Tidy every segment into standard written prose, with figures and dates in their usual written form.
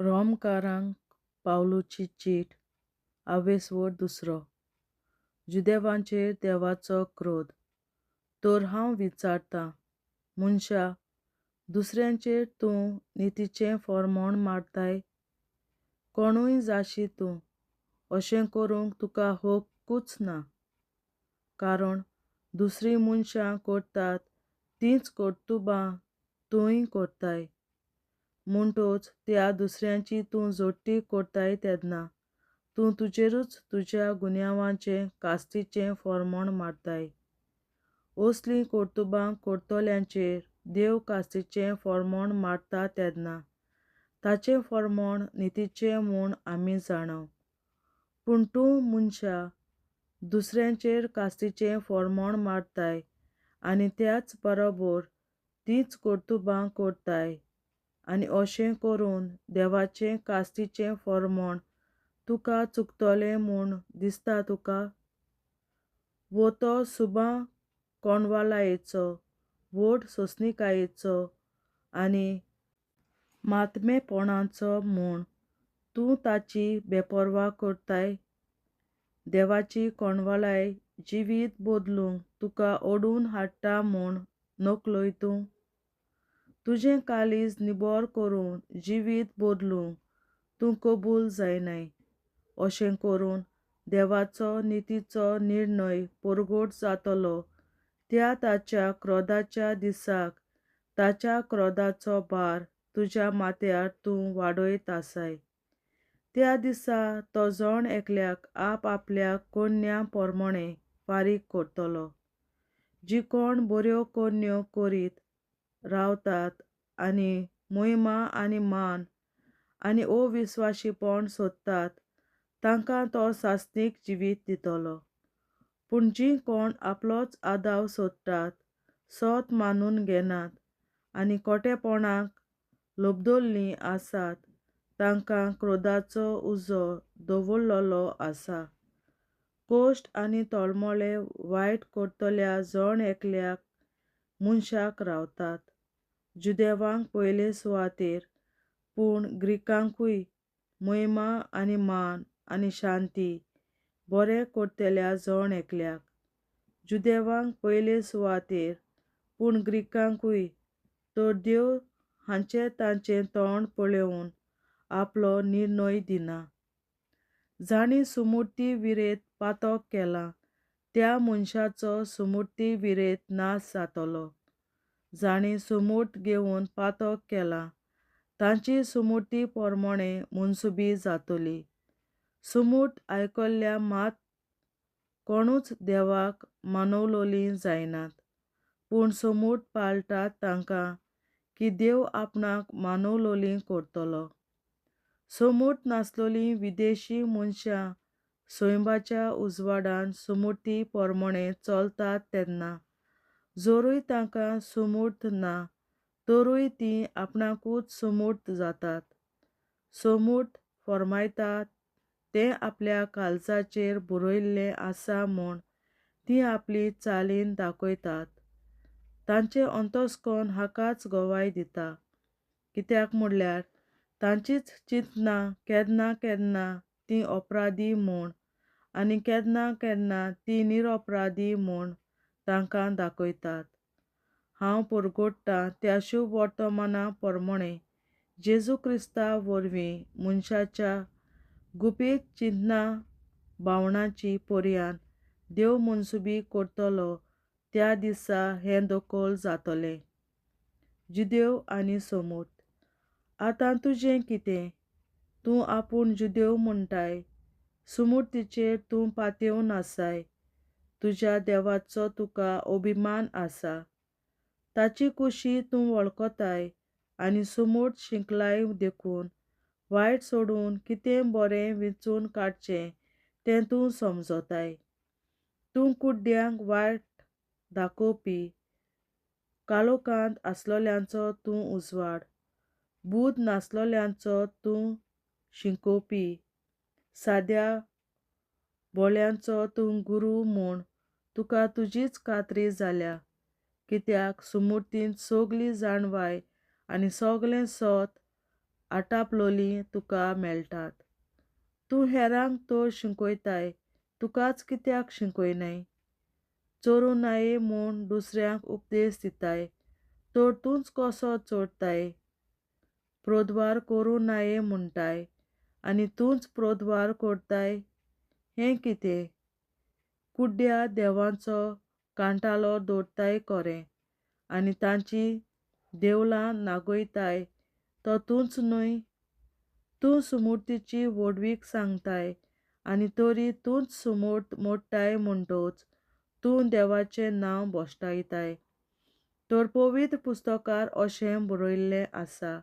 रोमकारांक पावलुची चीट आवेसवड दुसरो जुदेवांचेर देवाचो क्रोध. तर हांव विचारतां, मनशा, दुसऱ्यांचेर तूं नितीचें फर्मोण मारताय? कोणूय जाशी तूं, अशें करूंक तुका हक्कूच ना. कारण दुसरीं मनशां करतात तींच कर्तुबां तूंय करताय. म्हणटच त्या दुसऱ्यांची तूं जोडटी करताय तेन्ना तूं तुजेरूच तुज्या गुन्यांवाचें कास्तीचें फर्मोण मारताय. असलीं कर्तुबां करतल्यांचेर देव कास्तीचें फर्मोण मारता तेन्ना ताचें फर्मोण नितीचें म्हूण आमी जाणव. पूण तूं मनशा, दुसऱ्यांचेर कास्तीचें फर्मोण मारताय आनी त्याच बरोबर तींच कर्तुबां करताय, आनी अशें करून देवाचें कास्तीचें फर्मोण तुका चुकतलें म्हूण दिसता तुका? वो तो सुभां कोणवालायेचो, व्हड सोंसणीकायेचो आनी मातमेपणाचो म्हूण तूं ताची बेपरवा करताय? देवाची कोणवालाय जिवीत बदलूंक तुका ओडून हाडटा म्हूण नकलोय तूं? तुजें काळीज निबोर करून जिवीत बदलूंक तूं कबूल जायनाय. अशें करून देवाचो नितीचो निर्णय परगट जातलो त्या ताच्या क्रोधाच्या दिसाक ताच्या क्रोधाचो भार तुज्या माथ्यार तूं वाडयत आसाय. त्या दिसा तो जण एकल्याक आप आपल्या कोन्यां पोरमोणें फारीक करतलो. जीं कोण बऱ्यो कोन्यो करीत रावतात आनी मोहिमा आनी मान आनी अविस्वाशीपण सोदतात तांकां तो सासणीक जिवीत दितलो. पूण जीं कोण आपलोच आदाव सोदतात, सोत मानून घेनात आनी खोटेपणाक लोबधल्लीं आसात तांकां क्रोधाचो उजो दवरलेलो आसा. कश्ट आनी तळमळे वायट करतल्या जण एकल्याक मनशाक रावतात. जुदेवांक पयले सुवातेर, पूण ग्रीकांकूय मोहिमा आनी मान आनी शांती बरें करतल्या जण एकल्याक. जुदेवांक पयले सुवातेर, पूण ग्रीकांकूय. तर देव हांचें तांचें तोंड पळोवन आपलो निर्णय दिना. जाणीं सुमूर्ती विरेत पातक केलां त्या मनशाचो सुमूर्ती विरेत नाश जातलो. जाणीं सुमूर्त घेवन पातक केलां तांची सुमूर्ती पोरमोणें मनसुबी जातली. सुमूर्त आयकल्ल्या मात कोणूच देवाक मानवलोलीं जायनात, पूण सुमूर्त पाळटात तांकां की देव आपणाक मानवलोलीं करतलो. सुमूर्त नासलोलीं विदेशी मनशां सैमाच्या उजवाडांत सुमूर्ती पोरमोणें चलतात तेन्ना जोरूय तांकां सुमूर्त ना तरूय तीं आपणाकूच सुमूर्त जातात. सुमूर्त फर्मायतात तें आपल्या काळजाचेर बरयल्लें आसा म्हूण तीं आपली चालीन दाखयतात. तांचें अंतस्करण हाकाच गवाय दिता. कित्याक म्हणल्यार तांचींच चिंतनां केन्ना केन्ना तीं अपराधी म्हूण आनी केन्ना केन्ना तीं निरपराधी म्हूण तांकां दाखयतात. हांव परगट्टां त्या शुभ वर्तमाना पोरमोणें जेजू क्रिस्ता वरवीं मनशाच्या गुपीत चिंतना भावनांची पर्यान देव मनसुबी करतलो त्या दिसा हें दोखल जातलें. जुदेव आनी सुमूर्त. आतां तुजें कितें? तूं आपूण जुदेव म्हणटाय, सुमूर्तीचेर तूं पातयेवन आसाय. तुज्या देवाचो तुका अभिमान आसा. ताची कुशी तूं वळखताय आनी सुमूर्त शिंकलाय देखून वायट सोडून कितें बरें वेंचून काडचें तें तूं समजताय. तूं कुड्ड्यांक वाट दाखोवपी, काळोखांत आसलोल्यांचो तूं उजवाड, बूद नासलोल्यांचो तूं शिंकोवपी, साद्या भोळ्यांचो तूं गुरू म्हूण तुका तुजीच खात्री जाल्या. कित्याक सुमूर्तींत सगली जाणवाय आनी सगलें सोत आटापलोली तुका मेळटात. तूं हेरांक तो शिकयताय, तुकाच कित्याक शिकयनाय? चोरूं नये म्हूण दुसऱ्यांक उपदेश दिताय, तर तूंच कसो चोरताय? प्रोद्वार करूं नये म्हणटाय आनी तूंच प्रोद्वार करताय. हें कितें? कुड्ड्या देवांचो कांटालो दवरताय कोरे आनी तांची देवळां नागयताय, तो तूंच न्हय? तूं सुमूर्तीची व्हडवीक सांगताय आनी तरी तूंच सुमूर्त मोडटाय म्हणटच तूं देवाचें नांव भोश्टायताय. तर पवित्र पुस्तकार अशें बरयल्लें आसा,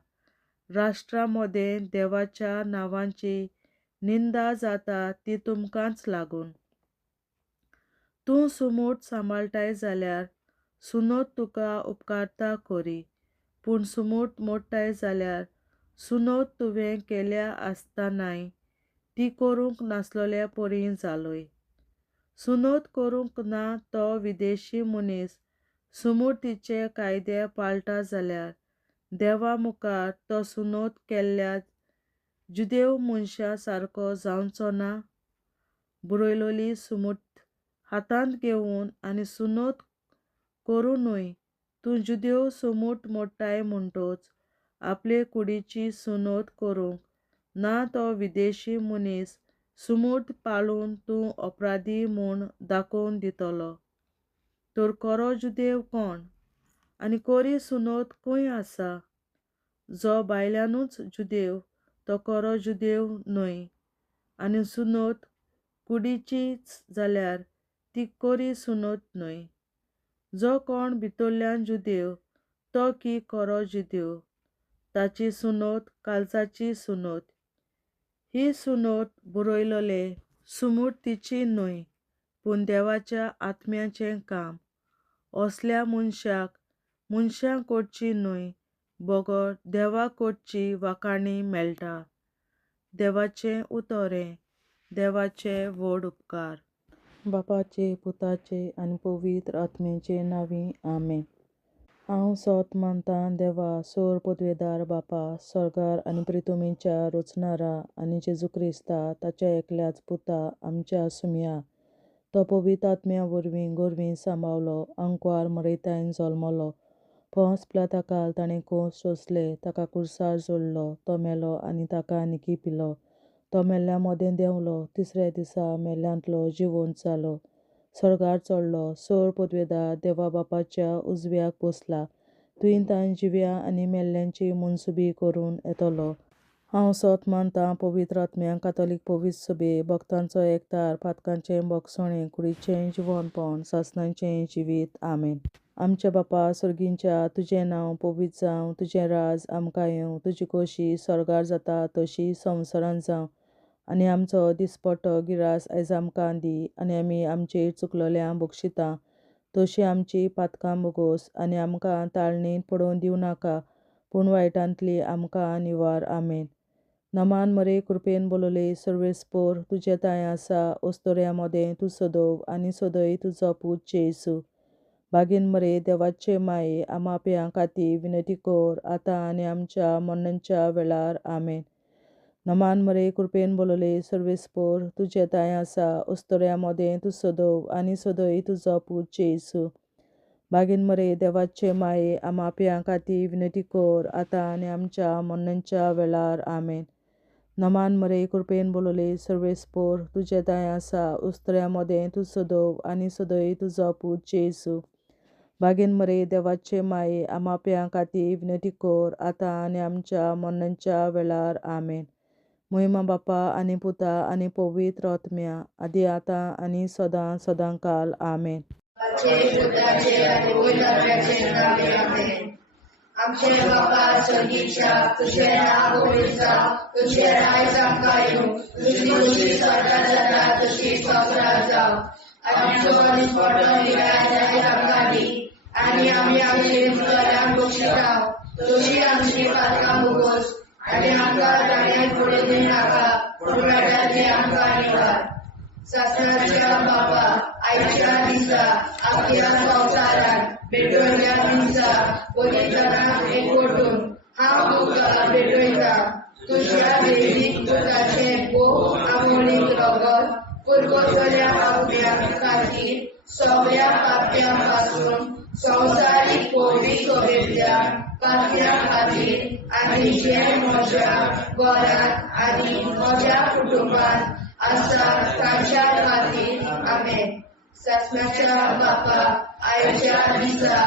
राष्ट्रां मदें देवाच्या नांवांची निंदा जाता ती तुमकांच लागून. तूं सुमूर्त सांबाळटाय जाल्यार सुनोत तुका उपकारता खरी, पूण सुमूर्त मोडटाय जाल्यार सुनोत तुवें केल्या आसतनाय ती करूंक नासलोल्या परी जालोय. सुनोत करूंक ना तो विदेशी मनीस सुमूर्तीचे कायदे पाळटा जाल्यार देवा मुखार तो सुनोत केल्ल्या जुदेव मनशा सारको जावचो ना? बरयलोली सुमूर्त हातांत घेवन आनी सुनोत करूनय तूं जुदेव सुमूर्त मोडटाय म्हणटच आपले कुडीची सुनोत करूंक ना तो विदेशी मनीस सुमूर्त पाळून तूं अपराधी म्हूण दाखोवन दितलो. तर खरो जुदेव कोण? आनी खरी सुनोत खंय आसा? जो भायल्यानूच जुदेव तो खरो जुदेव न्हय, आनी सुनोत कुडीचीच जाल्यार ती खरी सुनोत न्हय. जो कोण भितरल्यान जुदेव तो की खरो जुदेव, ताची सुनोत कालचाची सुनोत. ही सुनोत बरयलोले सुमूर्तीची न्हय, पूण देवाच्या आत्म्याचें काम. असल्या मनशांक करची न्हय, बगर देवाक करची वाखाणी मेळटा. देवाचें उतोरें. देवाचे व्हड उपकार. बापाचे, पुताचे आनी पवित्र आत्म्याचे नांवी आमेन. हांव सोत मानतां देवा, सोर पदवेदार बापा, स्वर्गार आनी पृथ्वीच्या रचणारा आनी जेजू क्रिस्ता ताच्या एकल्याच पुता आमच्या सुम्या. तो पवित्र आत्म्या वरवीं गोरवीं सांबावलो, अंकवार मरयतायन जल्मलो, पोंस पिलाताकाल ताणें कोंस सोंसले, ताका क्रुसार जोडलो, तो मेलो आनी ताका निकी पिलो. तो मेल्ल्या मदें देंवलो, तिसऱ्या दिसा मेल्ल्यांतलो जिवंत जालो, स्वर्गार चडलो, सोर पदवेदार देवा बापाच्या उजव्याक बसला, थंय ताण जिव्या आनी मेल्ल्यांची मनसुबी करून येतलो. हांव सोत मानतां पवित्र आत्म्यांक, कातोलीक पवित्र सभे, भक्तांचो एकठार, पातकांचें भोगसणें, कुडीचें जिवंतपण, सासणाचें जिवीत. आमेन. आमच्या बापा सर्गींच्या, तुजें नांव पवित्र जावं, तुजें राज आमकां येवं, तुजी खोशी स्वर्गार जाता तशी संवसारांत जावं. आनी आमचो दिसपट्टो गिरास आयज आमकां दी, आनी आमी आमचेर चुकलोल्यांक बक्षिता तशी आमची पातकां बोगोस, आनी आमकां ताळणेंत पडोवन दिवं नाका, पूण वायटांतली आमकां निवार. आमेन. नमान मरे कृपेन बोलोले सर्वेस्पोर, तुजे ताय आसा ओस्तोऱ्या मदें तूं सदोव आनी सदय तुजो पूत जेसू. बागीन मरे देवाचे माये, आमाप्यां खातीर विनंती कर, आतां आनी आमच्या मरणाच्या वेळार. आमेन. नमान मरे कृपेन बोलोले सर्वेस्पोर, तुजे ताय आसा ओस्तोऱ्या मदें तूं सदोव आनी सदय तुजो पूत जेसू. बागीन मरे देवाचे माये, आमाप्यां खातीर विनंती कर, आतां आनी आमच्या मरणाच्या वेळार. आमेन. नमान मरे कृपेन बोलोले सर्वेस्पोर, तुजे ताय आसा ओस्तोऱ्या मदें तूं सदोव आनी सदय तुजो पूत जेसू. बागीन मरे देवाचे माये, आमाप्यां खातीर विनंती कर, आतां आनी आमच्या मरणाच्या वेळार. आमेन. महिमा बापा आनी पुता आनी पवित्र आत्म्या, आदी आतां आनी सदां सदांकाल. आमेन. आमचे बापा सर्गीच्या, तुझें नांव पवित्र जावं, तुझें राज आमकां येवं, तुजी खोशी स्वर्गार जाता तशी संवसारांत जावं. आनी आमचो दिसपट्टो गिरास आयज आमकां दी, आनी आमी आमचे चुकलोल्यांक बक्षिता तशी आमची पातकां बोगोस, आनी आमकां ताळण्यांत पडोवन दिवं नाका, पूण वायटांतली आमकां निवार. सासणाच्या बापा, आयच्या दिसा आख्या संवसारांत भेटवयल्या दिसा पवित्रांक एकवटून हांव तुका भेटयतां. पुरवलेल्या आपल्या खातीर सगळ्या पाप्यांपासून संवसारीक कोवी सोबेतल्या पाप्या खातीर आनी जे म्हज्या घरांत आनी म्हज्या कुटुंबात आसा तांच्या खातीर आमेन. सासणाच्या बापा आयच्या दिसा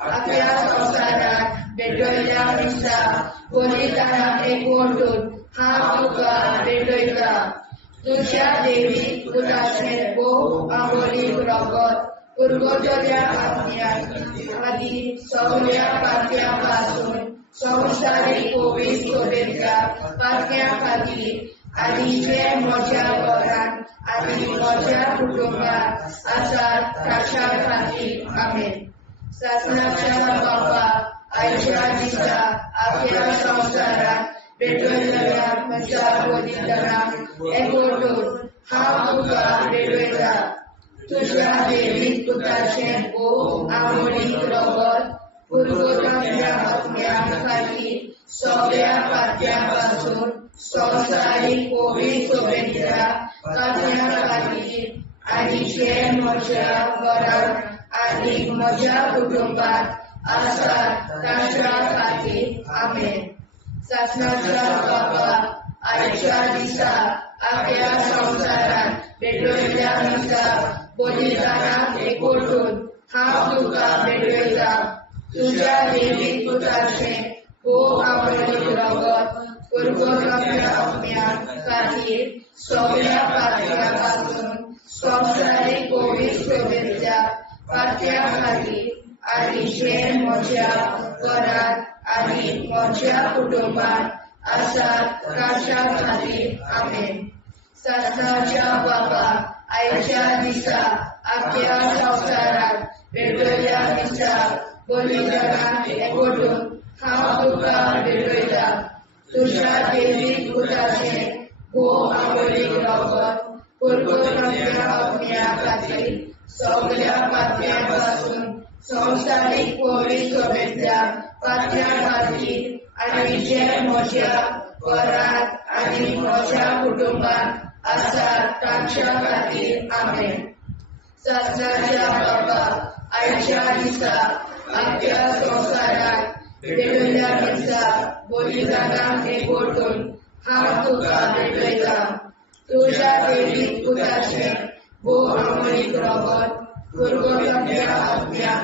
आपल्या संवसारात भेटयल्या दिसा बलिदानाक एकवटून हांव तुका भेटयता. तुज्या देवीक पुताचें भोव आंबोलीक रगत पुरवलेल्या आपल्या खातीर सगळ्या पाप्यां पासून संवसारीक कोवी सोबेतल्या पाप्यां खातीर आनी जे म्हज्या घरांत आनी म्हज्या कुटुंबात आसात तांच्या खातीर आमेन. सासणाच्या बापा आयच्या दिसा आपल्या संवसारात भेटयल्या म्हज्या बलिदानाक एकवटून हांव तुका भेटयता. तुज्या देवीक पुताचें भोव आंबोलीक रगत पुरवलेल्या आपल्या खातीर सगळ्या पाप्यां पासून संवसारीक कोवी सोबेतल्या पाप्यां खातीर आनी जे म्हज्या घरांत आनी म्हज्या कुटुंबात आसात तांच्या खातीर आमेन. सासणाच्या बापा आयच्या दिसा आपल्या संवसारात भेटयल्या दिसा बलिदानाक एकवटून हांव तुका भेटयता. तुज्या देवीक पुताचें भोव आंबोलीक रगत पुरवलेल्या आपल्या खातीर सगळ्या पाप्यां पासून संवसारीक कोवी सोबेतल्या पाप्यां खातीर आनी जे म्हज्या घरांत आनी म्हज्या कुटुंबात आसात तांच्या खातीर आमेन. सासणाच्या बापा आयच्या दिसा आपल्या संवसारात भेटयल्या दिसा बलिदानाक एकवटून हांव तुका भेटयता. तुज्या देवीक पुताचें भोव आंबोलीक रगत पुरवलेल्या आपल्या खातीर सगळ्या पाप्यां पासून संवसारीक कोवी सोबेतल्या पाप्यां खातीर आनी जे म्हज्या घरांत आनी म्हज्या कुटुंबात आसात तांच्या खातीर आमेन. सासणाच्या बापा आयच्या दिसा आपल्या संवसारात भेटयल्या दिसा बलिदानाक एकवटून हांव तुका भेटयता. तुज्या देवीक पुताचें भोव आंबोलीक रगत पुरवलेल्या आपल्या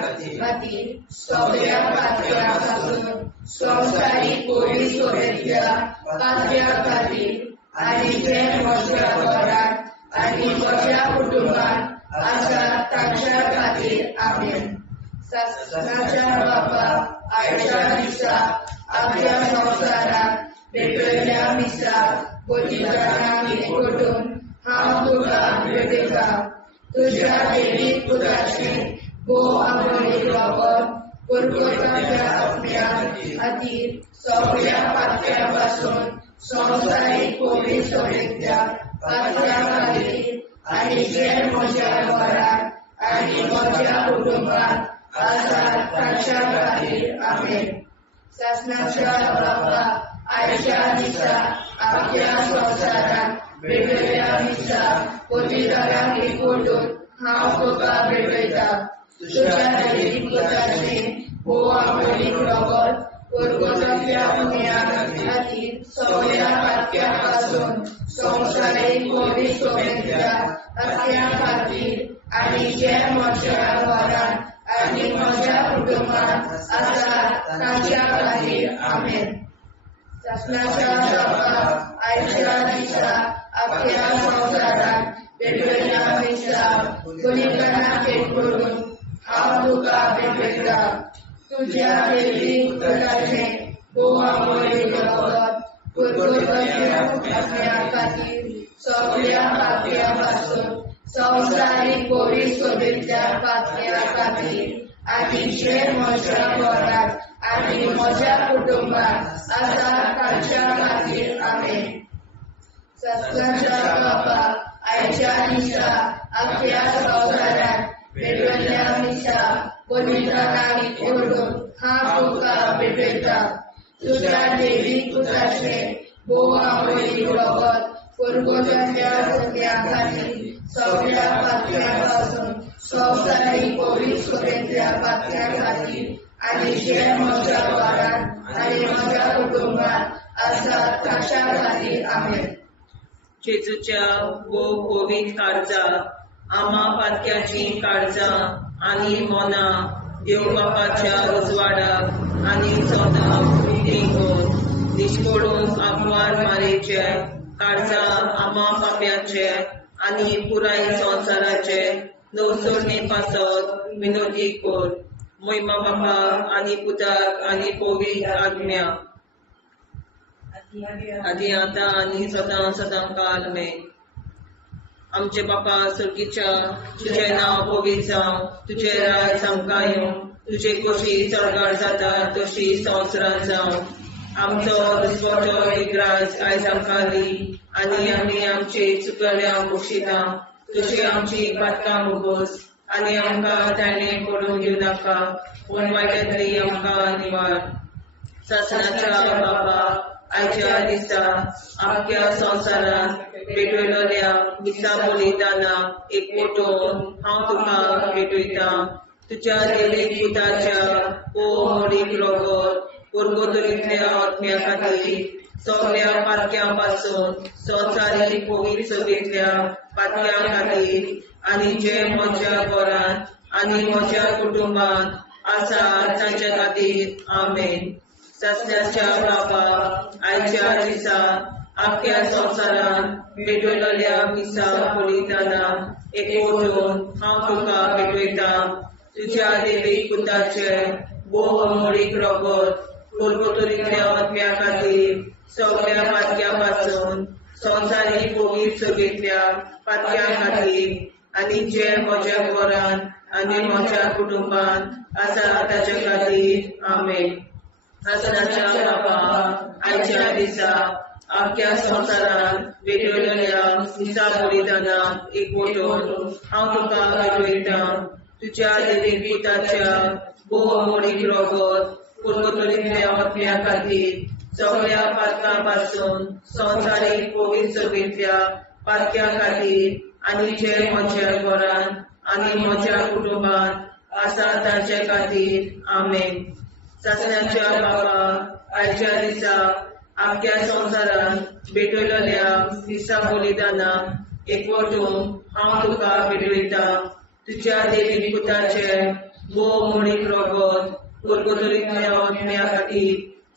खातीर सगळ्या पाप्यां पासून संवसारीक कोवी सोबेतल्या पाप्यां खातीर आनी जे म्हज्या घरांत आनी म्हज्या कुटुंबात आसात तांच्या खातीर आमेन. सासणाच्या बापा आयच्या दिसा आपल्या संवसारात भेटयल्या दिसा बलिदानाक एकवटून हांव तुका भेटयता. तुज्या देवीक पुताचें भोव आंबोलीक रगत पुरवलेल्या आपल्या खातीर सगळ्या पाप्यां पासून संवसारीक कोवी सोबेतल्या पाप्यां खातीर आनी जे म्हज्या घरांत आनी म्हज्या कुटुंबात आसात तांच्या खातीर आमेन. सासणाच्या बापा आयच्या दिसा आपल्या संवसारात भेटयल्या दिसा बलिदानाक एकवटून हांव तुका भेटयता. तुज्या देवीक पुताचें भोव आंबोलीक रगत पुरवलेल्या आपल्या खातीर सगळ्या पाप्यां पासून संवसारीक कोवी सोबेतल्या पाप्यां खातीर आनी जे म्हज्या घरांत आनी म्हज्या कुटुंबात आसात तांच्या खातीर आमेन. सासणाच्या बापा आयच्या दिसा आपल्या संवसारात भेटयल्या दिसा बलिदानाक एकवटून हांव तुका भेटयता. तुज्या देवीक पुताचें भोव आंबोलीक रगत पुरवलेल्या आपल्या खातीर सगळ्या पाप्यां पासून संवसारीक कोवी सोबेतल्या पाप्यां खातीर आनी जे म्हज्या घरांत आनी म्हज्या कुटुंबात आसात तांच्या खातीर आमेन. सासणाच्या बापा आयच्या दिसा आपल्या संवसारात भेटयल्या दिसा बलिदानाक एकवटून हांव तुका भेटयता. तुज्या देवीक पुताचें भोव आंबोलीक रगत पुरवलेल्या आपल्या खातीर सगळ्या पातळ्यांपासून संवसारीक कोविड सुबेंतल्या पातळ्यां खातीर आनी जे म्हज्या घरांत आनी म्हज्या कुटुंबात आसात ताच्या खातीर आमेन. जेजूच्या कोविड काळजा आम्हा पातक्याची काळजा आनी मोना देव बापाच्या उजवाडाक आनी सोदाक विधी निष्पडून आग्वाद मारेचे काळजा आम्हा पाप्याचे आनी पुराय संवसाराचे नवसोडणे पासत विनोदी कोर. महिमा बापा आनी पुताक आनी पवित्र आज्ञा आदी आतां आनी सदां सदां काल में. आमचे बापा सर्गीच्या तुझे नाव पवित्र जावं, तुझे राज आमकां येवं, तुझे कशी चडगाड जाता तशी संवसारांत जावं. आमचो दिसवटो विग्राज आयज आमकां दी आनी आमी आमचे चुकल्यांक बक्षिता. तुजी आमची पातकां मुगोस आनी आमकां ताणें पडूंक दिवं नाका, पूण वायटांतली आमकां निवार. सासणाच्या बाबा आयच्या दिसा आख्या संवसारांत भेटयलोल्या दिसा बलिदाना एकवटून हांव तुका भेटयता. तुज्या देवीक पुताच्या मोडीक रोगोत पुर्गोतरींतल्या आत्म्या खातीर सगळ्या पातक्यां पासून संवसारीक कोविड सभेंतल्या पातक्यां खातीर आनी जे म्हज्या घरांत आनी म्हज्या कुटुंबांत आसा तांच्या खातीर आमेन. सासण्याच्या बाबा आयच्या दिसा आख्या संवसारांत भेटयलोल्या दिसा बलिदाना एकवटून हांव तुका भेटयता. तुज्या देवीक पुताचे मोडीक रोगोत पुर्गोतरींतल्या आत्म्या खातीर सगळ्या पातक्यां पासून संवसारीक कोविड सभेंतल्या पातक्यां खातीर आनी जे म्हज्या घरांत आनी म्हज्या कुटुंबांत आसा ताच्या खातीर आमेन. सासणाच्या बाबा आयच्या दिसा आख्या संवसारांत भेटयलोल्या दिसा बलिदाना एकवटून हांव तुका भेटयता. तुज्या देवीक पुताच्या मोडीक रोगोत पुर्गोतरींतल्या आत्म्या खातीर सगळ्या पातकां पासून संवसारीक कोविड सभेंतल्या पातक्यां खातीर आनी जे म्हज्या घरांत आनी म्हज्या कुटुंबांत आसा तांचे खातीर आमेन. सासण्याच्या बाबा आयच्या दिसा आख्या संवसारांत भेटयलोल्या दिसा बलिदाना एकवटून हांव तुका भेटयता. तुज्या देवीक पुताचे मोडीक रोगोत पुर्गोतरींतल्या आत्म्या खातीर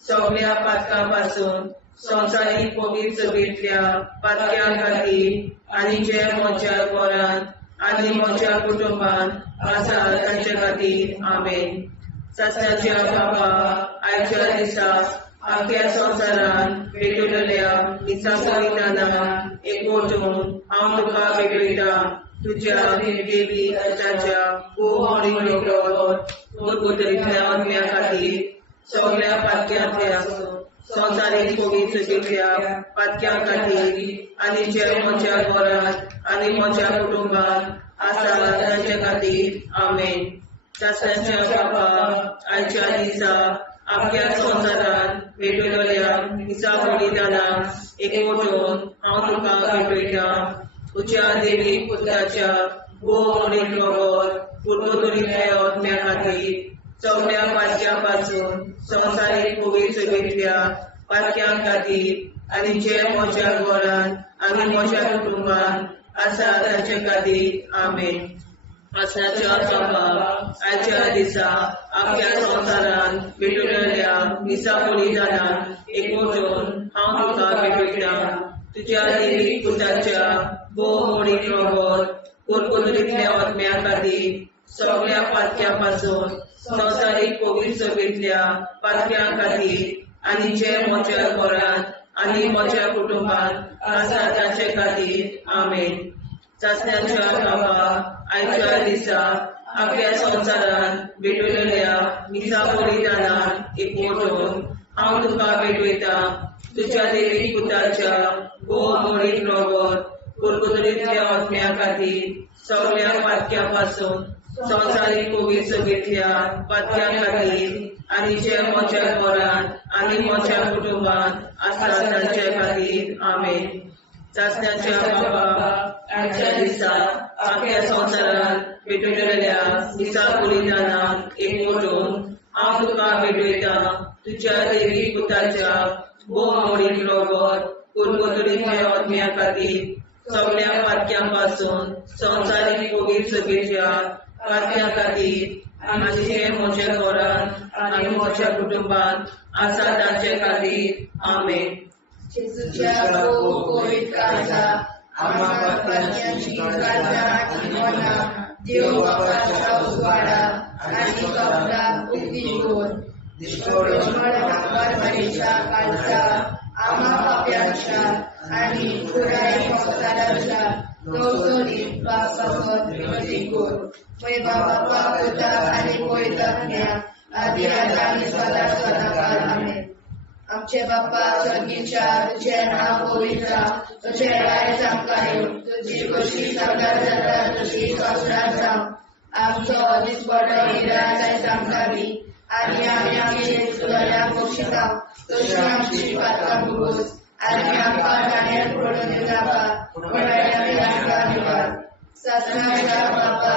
सगळ्या पातकां पासून संवसारीक कोविड सभेंतल्या पातक्यां खातीर आनी जे म्हज्या घरांत आनी म्हज्या कुटुंबांत आसा तांचे खातीर आमेन. सासण्याच्या बाबा आयच्या दिसा आख्या संवसारांत भेटयलोल्या दिसा बलिदाना एकवटून हांव तुका भेटयता. तुज्या देवीक पुताच्या मोडीक रोगोत पुर्गोतरींतल्या आत्म्या खातीर सगळ्या पातक्यांतल्या संवसारीक कोविड सभेंतल्या पातक्यां खातीर आनी जे म्हज्या घरांत आनी म्हज्या कुटुंबांत आसा तांचे खातीर आमेन. सासण्याच्या बाबा आयच्या दिसा आख्या संवसारांत भेटयलोल्या दिसा बलिदाना एकवटून हांव तुका भेटयता. तुज्या देवीक पुताच्या मोडीक रोगोत पुर्गोतरींतल्या आत्म्या खातीर सगळ्या पातक्यां पासून संवसारीक कोविड सभेंतल्या पातक्यां खातीर आनी जे म्हज्या घरांत आनी म्हज्या कुटुंबांत आसा तांचे खातीर आमेन. सासण्याच्या बाबा आयच्या दिसा आख्या संवसारांत भेटयलोल्या दिसा बलिदाना एकवटून हांव तुका भेटयता. तुज्या देवीक पुताच्या मोडीक रोगोत पुर्गोतरींतल्या आत्म्या खातीर सगळ्या पातक्यां पासून संवसारीक कोविड सभेंतल्या पातक्यां खातीर आनी जे म्हज्या घरांत आनी म्हज्या कुटुंबांत आसा तांचे खातीर आमेन. सासण्याच्या बाबा आयच्या दिसा आख्या संवसारांत भेटयलोल्या दिसा बलिदाना एकवटून हांव तुका भेटयता. तुज्या देवीक पुताच्या मोडीक रोगोत पुर्गोतरींतल्या आत्म्या खातीर सगळ्या पातक्यां पासून संवसारीक कोविड सभेंतल्या पातक्यां खातीर आनी जे म्हज्या घरांत आनी म्हज्या कुटुंबांत आसा तांचे खातीर आमेन. सासण्याच्या बाबा आजच्या दिसा आख्या संवसारात भेटलेल्या दिसा बलिदानाक एकवटून हांव तुका भेटयता तुज्या देवी पुताच्या भोवमोडीक रगत कुरबुतडीच्या आत्म्या खातीर सगळ्या पातक्यां पासून संवसारीक कोवीड सभेच्या पातक्यां खातीर आनी जे म्हज्या घरांत आनी म्हज्या कुटुंबात आसा ताचे खातीर आमेन. जेजूच्या कोवीड काळजा आम्हा पातक्यांची काळजा आनी मना देव बापाच्या उजवाडा आनी कपडाक उक्ती कर. परमेच्या काळजा आम्हा पाप्यांच्या आनी पुराय संवसाराच्या नवसरीत पापासत विनती कर. पळय बाबा पुता आनी पवित्रात्म्या आदी आनी सदा सदाकाळ आमेन. आमचे बाप्पा स्वर्गीच्या तुझे नाव पवित्र तुझे राय आमकां येवं तुजी कशी सगळ्यात जाता तशी संवसारात जावं. आमचो दिसपडो निराश आयज आमकां दी आनी आमी आमचे चुकल्यांक बक्षिता तशी आमची पातकां भोगोस आनी आमकां गाण्यात पडून नाका पूण आमकां निवार. ससनाच्या बाप्पा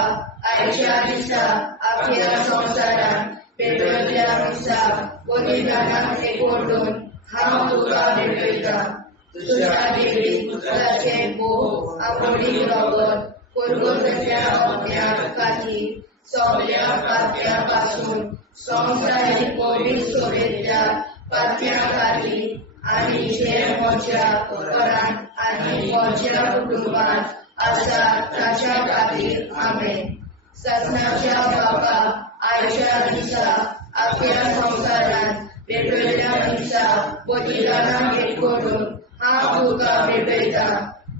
आयच्या दिसा आख्या संवसारात पेटयल्ल्या दिसा बलिदानाक एकवटून हांव तुका भेटयता तुज्या देवी पुताचे भोव आमोडी रगत कुरबुतड्या आत्म्या खातीर सगळ्या पातक्यां पासून संवसारीक कोवीड सभेच्या पातक्यां खातीर आनी जे म्हज्या घरांत आनी म्हज्या कुटुंबात आसा ताच्या खातीर आमेन. ससनाच्या बाबा आयच्या दिसा आख्या संवसारात पेटयल्ल्या दिसा बलिदानाक एकवटून हांव तुका भेटयता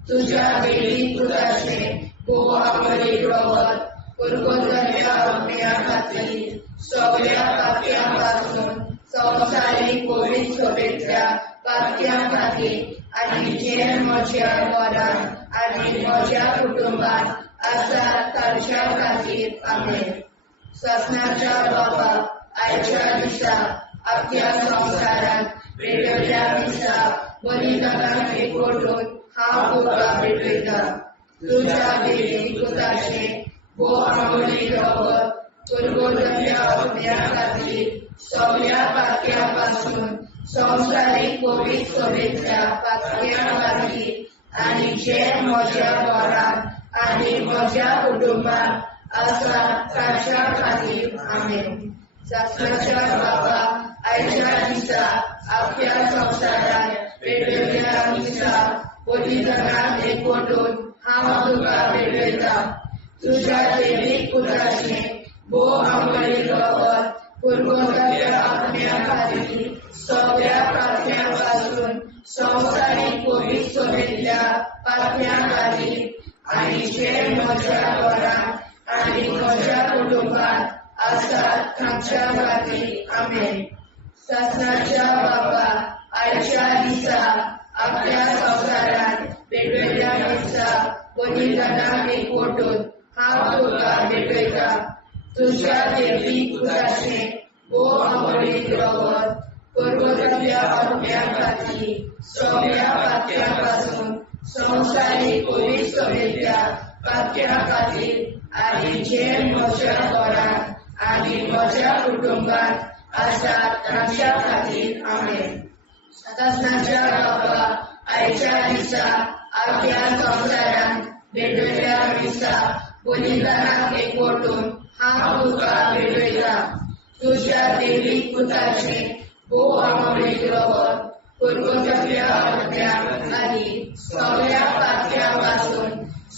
तुज्या देवी पुताचे भोव आमोडी रगत कुरबुतड्या आत्म्या खातीर सगळ्या पातक्यां पासून संवसारीक कोवीड सभेच्या पातक्यां खातीर आनी जे म्हज्या घरांत आनी म्हज्या कुटुंबात आसा ताच्या खातीर आमेन. ससनाच्या बाबा आयच्या दिसा आख्या संवसारात पेटयल्ल्या दिसा बलिदानाक एकवटून हांव तुका भेटयता तुज्या देवी पुताचे भोव आमोडी रगत कुरबुतड्या आत्म्या खातीर सगळ्या पातक्यां पासून संवसारीक कोवीड सभेच्या पातक्यां खातीर आनी जे म्हज्या घरांत आनी म्हज्या कुटुंबात आसा ताच्या खातीर आमेन. ससनाच्या बाबा आयच्या दिसा आख्या संवसारात पेटयल्ल्या दिसा बलिदानाक एकवटून हांव तुका भेटयता तुज्या देवी पुताचे भोव आमोडी रगत कुरबुतड्या आत्म्या खातीर सगळ्या पातक्यां पासून संवसारीक कोवीड सभेच्या पातक्यां खातीर आनी जे म्हज्या घरांत आनी म्हज्या कुटुंबात आसा ताच्या खातीर आमेन. ससनाच्या बाबा आयच्या दिसा आख्या संवसारात पेटयल्ल्या दिसा बलिदानाक एकवटून हांव तुका भेटयता तुज्या देवी पुताचे भोव आमोडी रगत कुरबुतड्या आत्म्या खातीर सगळ्या पातक्यां पासून संवसारीक कोवीड सभेच्या पातक्यां खातीर आनी जे म्हज्या घरांत आनी म्हज्या कुटुंबात आसा ताच्या खातीर आमेन. ससनाच्या बाबा आयच्या दिसा आख्या संवसारात पेटयल्ल्या दिसा बलिदानाक एकवटून हांव तुका भेटयता तुज्या देवी पुताचे भोव आमोडी रगत कुरबुतड्या आत्म्या खातीर सगळ्या पातक्यां पासून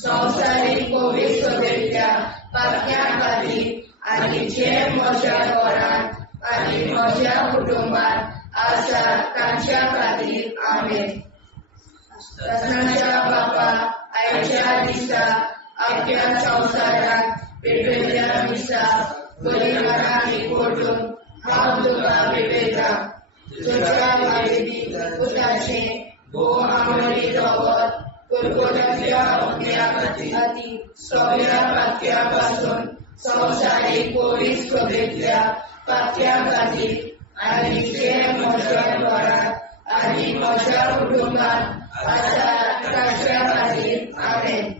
संवसारीक कोवीड सभेच्या पातक्यां खातीर आनी जे म्हज्या घरांत आनी म्हज्या कुटुंबात आसा ताच्या खातीर आमेन. ससनाच्या बाबा आयच्या दिसा आख्या संवसारात पेटयल्ल्या दिसा बलिदानाक एकवटून हांव तुका भेटयता तुज्या देवी पुताचे भोव आमोडी रगत कुरबुतड्या आत्म्या खातीर सगळ्या पातक्यां पासून संवसारीक कोवीड सभेच्या पातक्यां खातीर आनी जे म्हज्या घरांत आनी म्हज्या कुटुंबात आसा ताच्या खातीर आमेन.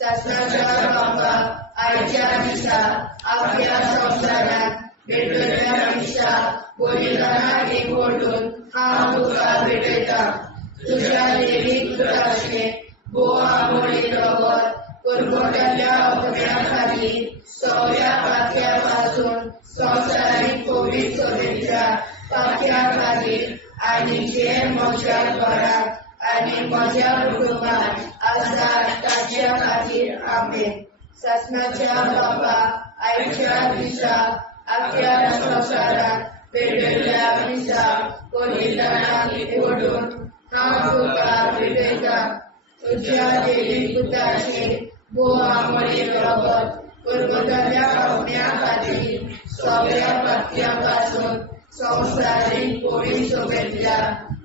ससनाच्या बापाक आयच्या दिसा आपल्या संसारात भेटलेल्या दिशा बलिदानाक एकवटून हांव तुका भेटयता. तुझ्या देवीक पुताचे बोवामोळी रगत परगोट्याच्या अपण्या खातीर सगळ्या पातक्यापासून संवसारीक कोवीड सभेच्या पातक्या खातीर आनी जे म्हज्या घरात आनी म्हज्या कुटुंबात आसात ताच्या खातीर आमेन. ससनाच्या बापाक आयच्या दिसा आपल्या संसारात भेटलेल्या दिसा बलिदानाक एकवटून हांव तुका भेटयता. तुझ्या देवी पुताचे बोवामोळी रगत परगोट्याच्या अपण्या खातीर सगळ्या पातक्यापासून संवसारीक कोवीड सभेच्या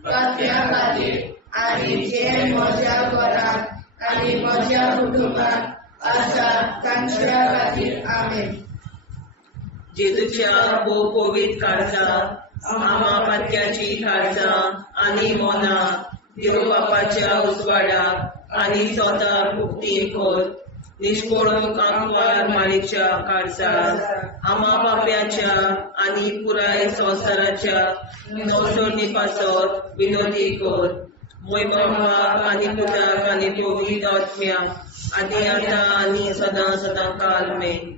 पातक्या खातीर आनी जे म्हज्या घरात आनी म्हज्या कुटुंबात आसात तांच्या खातीर आमेन. जेजूच्या भोव कोवीड काळजा आमा पातक्याची काळजा आनी मोना देव बापाच्या उजवाडाक आनी स्वता मुक्ती खोल निष्कोळूंक आंकवार माळेच्या काळजात आमा बाप्याच्या आनी पुराय संवसाराच्या नवसोडणी पासत विनोदी कोर मोयबापाक आनी पुताक आनी पवित्र आत्म्याक आनी आतां आनी सदां सदां काल मेन.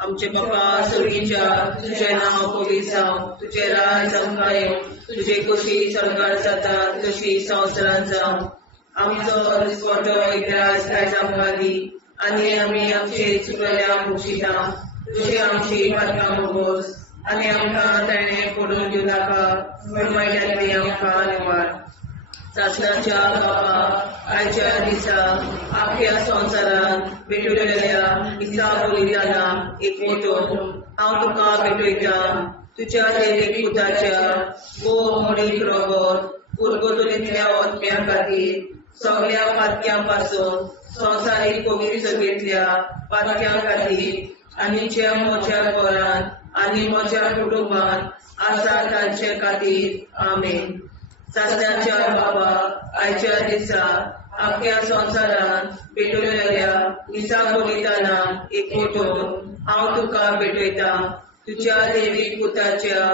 आमचे बापा सर्गीच्या तुझें नांव पवित्र जावं, तुझें राज आमकां येवं, तुजे कशी सरकार जाता तशी संवसारांत जावं. आमचो दिसवटो एकदांच आयज आमकां दी आनी आमी आमचे चुकल्यांक बक्षिता. तुजी आमची पातकां मोगोस आनी आमकां ताणें पडून दिवं नाका, वायट्यांतली आमकां निवाड. ससनाच्या बापाक आयच्या दिसा आख्या संवसारांत भेटलेल्या दिसा बलिदानाक एकवटून हांव तुका भेटयता. तुज्या देवीक पुताच्या बोवामोळीक रगत परगोट्याच्या अपण्या खातीर सगळ्या पातक्यां पासून संवसारीक कोवीड सभेंतल्या पातक्यां खातीर आनी जे म्हज्या घरांत आनी म्हज्या कुटुंबात आसा तांचे खातीर आमेन. ससनाच्या बापाक आयच्या दिसा आख्या संवसारांत भेटलेल्या दिसा बलिदानाक एकवटून हांव तुका भेटयता. तुज्या देवीक पुताच्या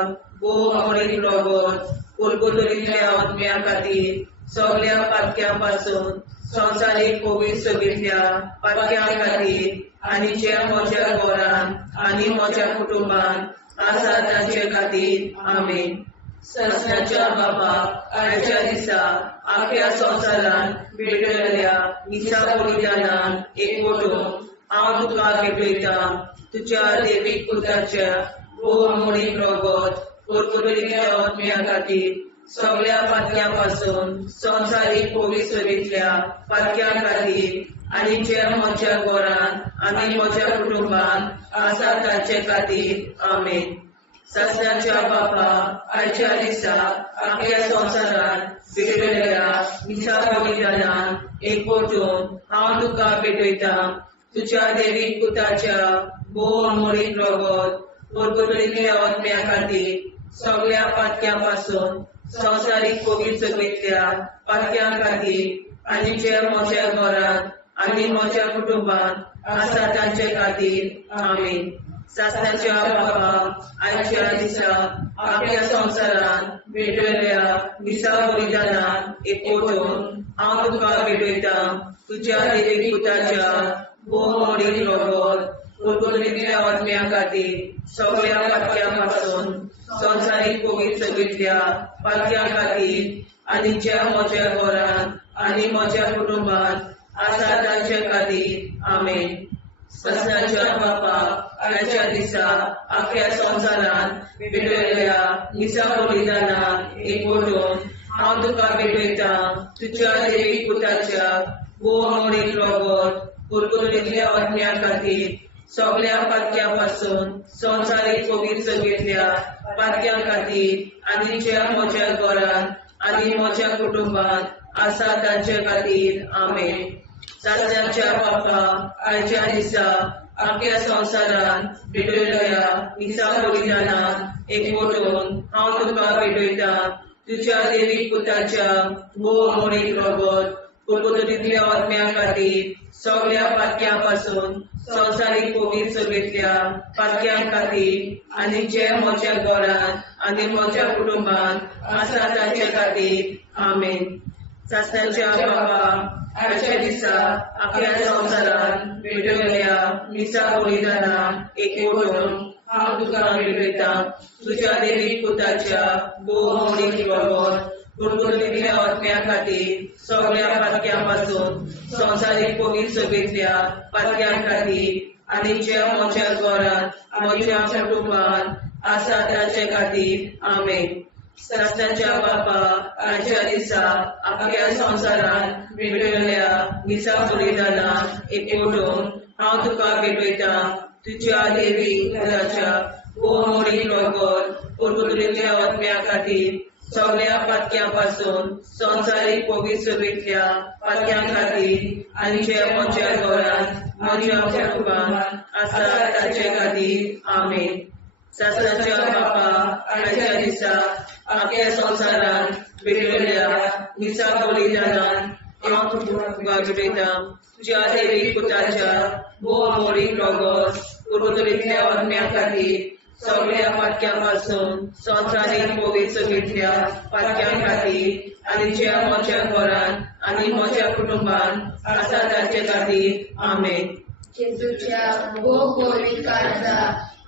बोवामोळीक रगत परगोट्याच्या अपण्या खातीर सगळ्या पातक्यां पासून संवसारीक कोवीड सभेंतल्या पातक्यां खातीर आनी जे म्हज्या घरांत आनी म्हज्या कुटुंबात आसा तांचे खातीर आमेन. ससनाच्या बापाक आयच्या दिसा आख्या संवसारांत भेटलेल्या दिसा बलिदानाक एकवटून हांव तुका भेटयता. तुज्या देवीक पुताच्या बोवामोळीक रगत परगोट्याच्या अपण्या खातीर सगळ्या पातक्यां पासून संवसारीक कोवीड सभेंतल्या पातक्यां खातीर आनी जे म्हज्या घरांत आनी म्हज्या कुटुंबात आसा तांचे खातीर आमेन. ससनाच्या बापाक आयच्या दिसा आख्या संवसारांत भेटलेल्या दिसा बलिदानाक एकवटून हांव तुका भेटयता. तुज्या देवीक पुताच्या बोवामोळीक रगत परगोट्याच्या अपण्या खातीर सगळ्या पातक्यां पासून संवसारीक कोवीड सभेंतल्या पातक्यां खातीर आनी जे म्हज्या घरांत आनी म्हज्या कुटुंबात आसा तांचे खातीर आमेन. ससनाच्या बापाक आयच्या दिसा आख्या संवसारांत भेटलेल्या दिसा बलिदानाक एकवटून हांव तुका भेटयता. तुज्या देवीक पुताच्या बोवामोळीक रगत परगोट्याच्या अपण्या खातीर सगळ्या पातक्यां पासून संवसारीक कोवीड सभेंतल्या पातक्यां खातीर आनी जे म्हज्या घरांत आनी म्हज्या कुटुंबात आसा तांचे खातीर आमेन. ससनाच्या बापाक आयच्या दिसा आख्या संवसारांत भेटलेल्या दिसा बलिदानाक एकवटून हांव तुका भेटयता. तुज्या देवीक पुताच्या बोवामोळीक रगत परगोट्याच्या अपण्या खातीर सगळ्या पातक्यां पासून संवसारीक कोवीड सभेंतल्या पातक्यां खातीर आनी जे म्हज्या घरांत आनी म्हज्या कुटुंबात आसा तांचे खातीर आमेन. ससनाच्या बापाक आयच्या दिसा आख्या संवसारांत भेटलेल्या दिसा बलिदानाक एकवटून हांव तुका भेटयता. तुज्या देवीक पुताच्या बोवामोळीक रगत कुरकुरीतल्या आत्म्या खातीर सगळ्या पातक्यां संवसारीक कोवीड सभेंतल्या पातक्यां खातीर आनी जे म्हज्या घरांत आनी म्हज्या कुटुंबांत आसा तांचे खातीर आमेन. सासणाच्या बाबा आजच्या दिसा आपल्या संवसारान भेटयल्या मिसा बलिदानां एकवटून हांव तुका भेटयता. तुज्या देवीक पुताच्या भोवमोडीक रगत कुरकुरीतल्या आत्म्या खातीर सगळ्या पातक्यां संवसारीक कोवीड सभेंतल्या पातक्यां खातीर आनी जे म्हज्या घरांत म्हज्या कुटुंबांत आसा तांचे खातीर आमेन. सासणाच्या बापा आजच्या दिसा आपल्या संवसारान भेटयल्या मिसा बलिदानां एकवटून हांव तुका भेटयता. तुज्या देवीक पुताच्या भोवमोडीक रगत कुरकुरीतल्या आत्म्या खातीर सगळ्या पातक्यां संवसारीक कोवीड सभेंतल्या पातक्यां खातीर आनी जे म्हज्या घरांत म्हज्या कुटुंबांत आसा तांचे खातीर आमेन. सासणाच्या बापा आजच्या दिसा आपल्या संवसारान भेटयल्या मिसा बलिदानां हांव तुका भेटयता. तुज्या देवीक पुताच्या भोवमोडीक रगत कुरकुरीतल्या आत्म्या खातीर सगळ्या पातक्यां संवसारीक कोवीड सभेंतल्या पातक्यां खातीर आनी जे म्हज्या घरांत आनी म्हज्या कुटुंबांत आसा तांचे खातीर आमेन. जेजूच्या कोवीड काळात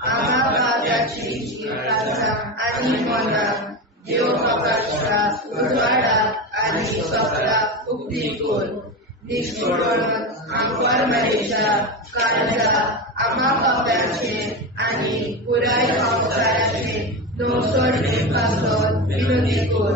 आम्हा पाप्याची काळजा आनी मना देव बापाच्या उजवाडाक आनी सपनाक उक्ती कर. निष्ठुरण आंकवार मेरेच्या काळजा आम्हा पाप्याचे आनी पुराय संवसाराचे नवसोडणे पासून विनोदी कर.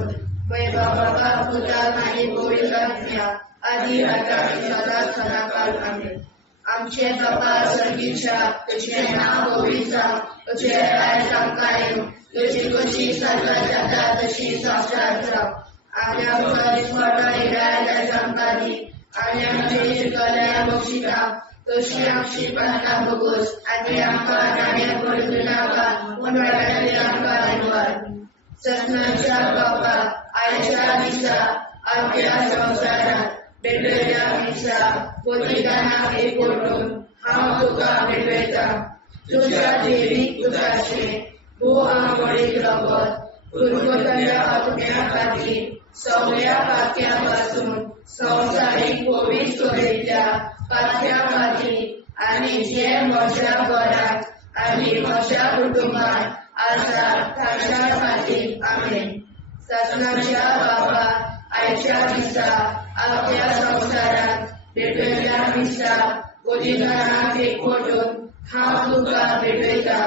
मैबा बाबा पुता आनी पवित्र आत्म्या आदी आतां आनी सदांच सदांकाळ आमेन. आमचे बाबा सर्गीच्या तुझे नाव पवित्र जावं, तुझे राज आमकां येवं, तुजी कशी स्वर्गांत जाता तशी संवसारांत जावं. आमच्या दिसपट्टो इराय आमकां दी आनी आमचे शिकल्या बक्षिता तशी आमची प्रार्थना बगोस आनी आमकां नाण्या पडूं नाका पूण वाटायली आमकां निवार. सत्नाच्या बाबा आयच्या दिसा आपल्या संवसारांत भेटयल्या मिसा बलिदानां एकवटून हांव तुका भेटयता. तुज्या देवीक पुताचे भोवमोडीक रगत कुरकुरीतल्या आत्म्या खातीर सगळ्या पातक्यां संवसारीक कोवीड सभेंतल्या पातक्यां खातीर आनी जे म्हज्या घरांत आनी म्हज्या कुटुंबांत आसा तांच्या खातीर आमेन. सासणाच्या बाबा आयच्या दिसा आपल्या संवसारांत भेटयल्या मिसा बलिदानां एकवटून हांव तुका भेटयता.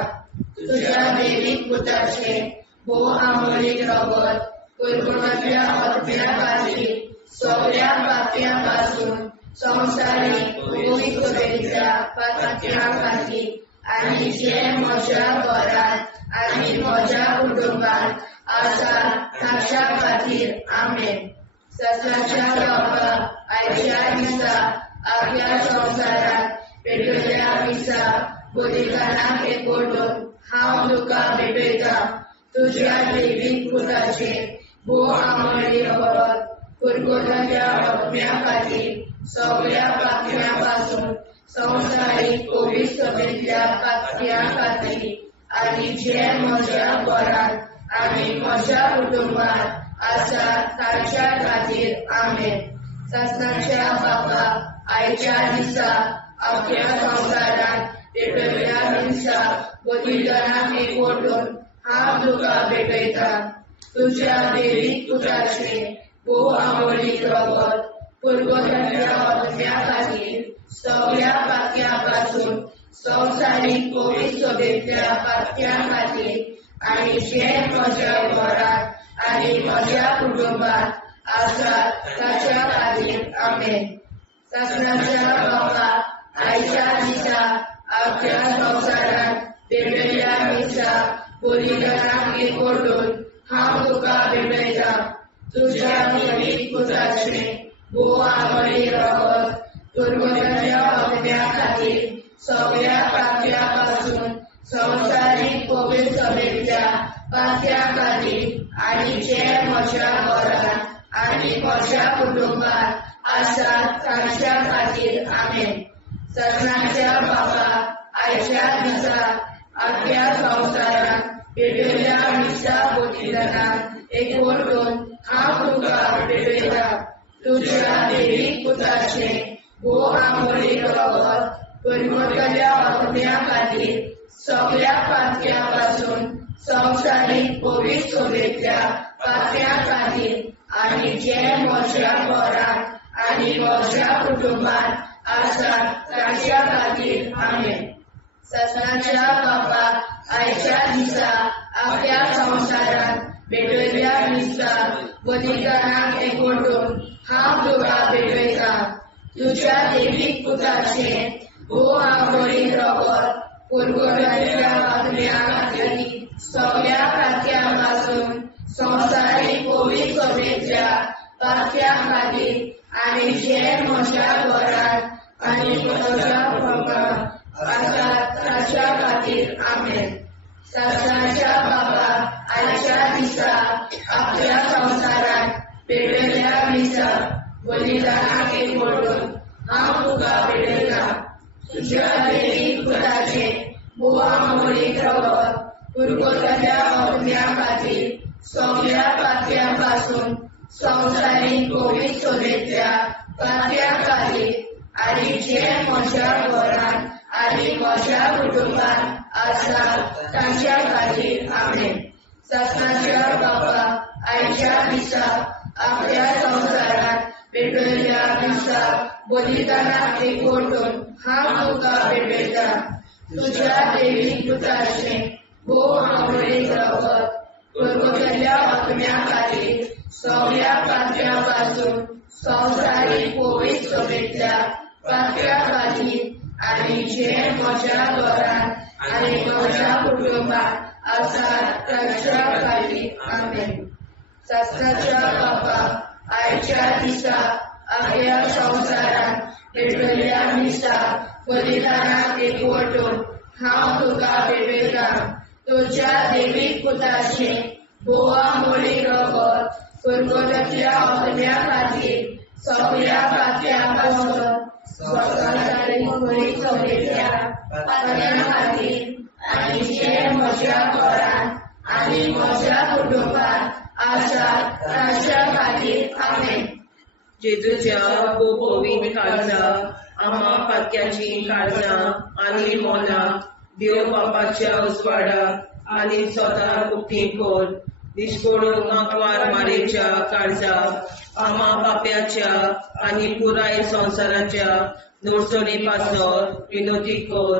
तुज्या देवीक पुताचे भोवमोडीक रगत कुरकुरीतल्या आत्म्या खातीर सगळ्या पातक्यां संवसारीक कोवीड सभेंतल्या पातक्यां खातीर आनी जे म्हज्या घरांत आनी म्हज्या कुटुंबांत आसा तांच्या खातीर आमेन. सासणाच्या बाबा आयच्या दिसा आपल्या संवसारांत भेटयल्या मिसा बलिदानां एकवटून हांव तुका भेटयता. तुज्या देवीक पुताचे भोवमोडीक रगत कुरकुरीतल्या आत्म्या खातीर सगळ्या पातक्यां संवसारीक कोवीड सभेंतल्या पातक्यां खातीर आनी जे म्हज्या घरांत आनी म्हज्या कुटुंबांत आसा तांच्या खातीर आमेन. सासणाच्या बापा आयच्या दिसा आपल्या संवसारांत भेटयल्या मिसा बलिदानां एकवटून हांव तुका भेटयता. तुज्या देवीक पुताचे भोवमोडीक रगत कुरकुरीतल्या आत्म्या खातीर सगळ्या पातक्यां संवसारीक कोवीड सभेंतल्या पातक्यां खातीर आनी जे म्हज्या घरांत आनी म्हज्या कुटुंबांत आसा तांच्या खातीर आमेन. सासणाच्या बापा आयच्या दिसा आपल्या संवसारांत भेटयल्या मिसा बलिदानां एकवटून हांव तुका भेटयता. तुज्या देवीक पुताचे भोवमोडीक रगत कुरकुरीतल्या आत्म्या खातीर सगळ्या पातक्यां संवसारीक कोवीड सभेंतल्या पातक्यां खातीर आनी जे म्हज्या घरांत आनी म्हज्या कुटुंबांत आसात तांच्या खातीर आमेन. सगळ्यांच्या बाबा आयच्या दिसा आख्या संवसारान पेटयल्या मिसा बलिदानान एकवटून हांव तुका पेटयता. तुज्या देवीक पुताचे भोव आंबोळी रगत परमतल्या आत्म्या खातीर सगळ्या पातक्यां पासून संवसारीक पवित्र सभेंतल्या पातक्यां खातीर आनी जे म्हज्या घरांत आनी म्हज्या कुटुंबांत आसात तांच्या खातीर आमेन. ससनाच्या बापाक आयच्या दिसा आख्या संवसारान पेटयल्या मिसा बलिदानाक एकवटून हांव तुका पेटयता. तुज्या देवीक पुताचे भोव आंबोळी रगत परगटाच्या आत्म्या खातीर सगळ्या पातक्यां पासून संवसारीक पवित्र सभेंतल्या पातक्यां खातीर आनी जे म्हज्या घरांत आनी म्हज्या कुटुंबांत आसात तांच्या खातीर आमेन. ससनाच्या बापाक आयच्या दिसा आख्या संवसारान पेटयल्या मिसा बलिदानाक एकवटून हांव तुका पेटयता. तुज्या देवीक पुताचे भोव आंबोळी रगत परगटाच्या आत्म्या खातीर सगळ्या पातक्यां पासून संवसारीक पवित्र सभेंतल्या पातक्यां खातीर आनी जे म्हज्या घरांत आनी म्हज्या कुटुंबांत आसात तांच्या खातीर आमेन. ससनाच्या बापाक आयच्या दिसा आख्या संवसारान पेटयल्या मिसा बलिदानाक एकवटून हांव तुका पेटयता. तुज्या देवीक पुताचे भोव आंबोळी रगत परगटाच्या आत्म्या खातीर सगळ्या पातक्यां पासून संवसारीक पवित्र सभेंतल्या पातक्यां खातीर आनी जे म्हज्या घरांत आनी म्हज्या कुटुंबांत आसात तांच्या खातीर आमेन. ससनाच्या बापाक आयच्या दिसा आख्या संवसारान पेटयल्या मिसा बलिदानाक एकवटून हांव तुका पेटयता. तुज्या देवीक पुताचे भोव आंबोळी रगत परगटाच्या आत्म्या खातीर सगळ्या पातक्यां पासून संवसारीक पवित्र सभेंतल्या पातक्यां खातीर आनी जे म्हज्या घरांत आनी म्हज्या कुटुंबांत आसात तांच्या खातीर आमेन. जेजूच्या पवित्र काळजा आम्हा पातक्याची काळजा आनी मोला देव बापाच्या उजवाडाक आनी सदां उक्ती कोर. निष्पळून आंकवार मारेच्या काळजा आम्हा पाप्याच्या आनी पुराय संवसाराच्या नोडसणी पासत विनोदी कोर.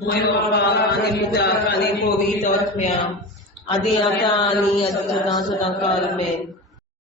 मोय बापाक आनी पुताक आनी पवित्र आत्म्या आदी आतां आनी सदां सदां काल आमेन.